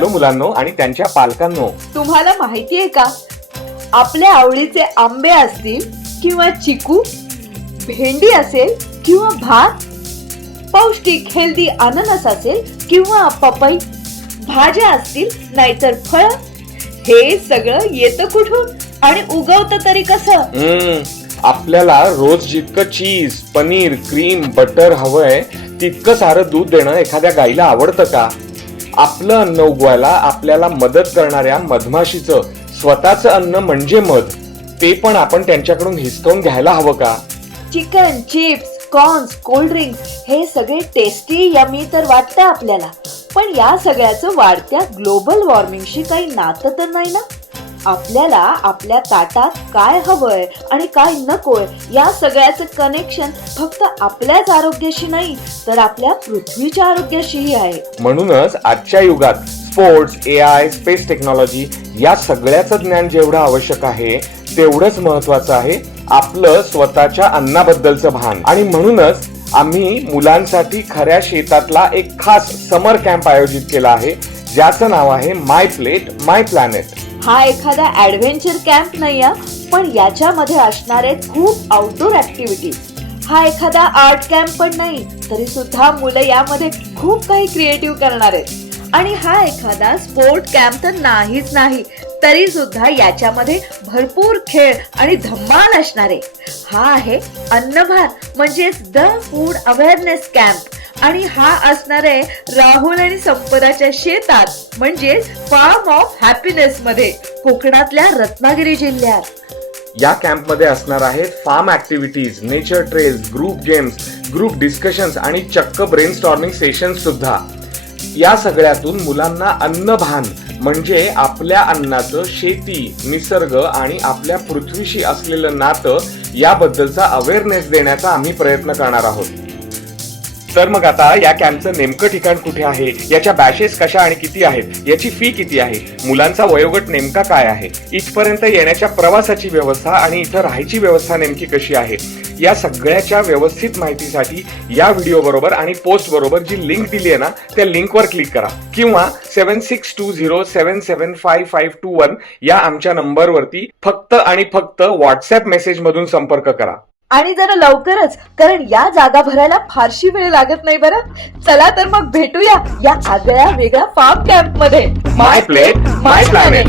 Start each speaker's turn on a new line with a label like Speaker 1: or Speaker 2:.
Speaker 1: मुलांनो आणि त्यांच्या पालकांनो.
Speaker 2: तुम्हाला माहितीये का? आपल्या आवडीचे आंबे असतील किंवा चिकू भेंडी असेल किंवा भात पौष्टिक हेल्दी अननस असेल किंवा पपई भाज्या असतील नाहीतर फळ हे सगळं येतं कुठून आणि उगवतं तरी कसं?
Speaker 1: आपल्याला रोज जितकं चीज पनीर क्रीम बटर हवंय तितकं सारं दूध देणं एखाद्या गाईला आवडतं का? आपलं अन्न उगवायला आपल्याला मदत करणाऱ्या मधमाशीचं स्वतःचं अन्न म्हणजे मध ते पण आपण त्यांच्याकडून हिसकावून घ्यायला हवं का?
Speaker 2: Chicken chips corns cold drinks हे सगळे टेस्टी यमी तर वाटतं आपल्याला. पण या सगळ्याचं वाढत्या ग्लोबल वॉर्मिंगशी काही नातं तर नाही ना? आपल्याला आपल्या ताटात काय हवंय आणि काय नकोय या सगळ्याचं कनेक्शन फक्त आपल्याच आरोग्याशी नाही तर आपल्या पृथ्वीच्या आरोग्याशीही आहे.
Speaker 1: म्हणूनच आजच्या युगात sports A I space technology या सगळ्याचं ज्ञान जेवढं आवश्यक आहे तेवढंच महत्वाचं आहे आपलं स्वतःच्या अन्नाबद्दलचं भान. आणि म्हणूनच आम्ही मुलांसाठी खऱ्या शेतातला एक खास समर कॅम्प आयोजित केला आहे ज्याचं नाव आहे माय प्लेट माय प्लॅनेट
Speaker 2: हा एखादा ऍडव्हेंचर कॅम्प नाही पण याच्यामध्ये असणारे खूप आउटडोर ऍक्टिव्हिटीज हा एखादा आर्ट कॅम्प पण नाही तरी सुद्धा मुलं यामध्ये खूप काही क्रिएटिव्ह करणार आहेत. आणि हा एखादा स्पोर्ट कॅम्प तर नाहीच नाही तरी सुद्धा याच्यामध्ये भरपूर खेळ आणि धम्माल असणार. आहे हा आहे अन्नभार म्हणजेच द फूड अवेअरनेस कॅम्प आणि हा असणार आहे राहुल आणि संपदाच्या शेतात म्हणजेच फार्म ऑफ हॅपीनेस मध्ये कोकणातल्या रत्नागिरी जिल्ह्यात.
Speaker 1: या कॅम्पमध्ये असणार आहेत farm activities nature trails group games group discussions आणि चक्क ब्रेन स्टॉर्मिंग सेशन सुद्धा. या सगळ्यातून मुलांना अन्नभान म्हणजे आपल्या अन्नाचं शेती निसर्ग आणि आपल्या पृथ्वीशी असलेलं नातं याबद्दलचा अवेअरनेस देण्याचा आम्ही प्रयत्न करणार आहोत. तर मग आता या कॅम्पचं नेमकं ठिकाण कुठे आहे? याच्या बॅशेस कशा आणि किती आहेत? याची फी किती आहे? मुलांचा वयोगट नेमका काय आहे? इथपर्यंत येण्याच्या प्रवासाची व्यवस्था आणि इथं राहायची व्यवस्था नेमकी कशी आहे? या सगळ्याच्या व्यवस्थित माहितीसाठी या व्हिडिओ बरोबर आणि पोस्ट बरोबर जी लिंक दिली आहे ना त्या लिंकवर क्लिक करा. किंवा seven six two zero seven seven five five two one या आमच्या नंबरवरती फक्त आणि फक्त व्हॉट्सअप मेसेज मधून संपर्क करा.
Speaker 2: आणि जरा लवकरच कारण या जागा भरायला फारशी वेळ लागत नाही बरं? चला तर मग भेटूया या आगळ्या वेगळ्या फार्म कॅम्पमध्ये.
Speaker 1: माय प्लेट माय प्लॅनेट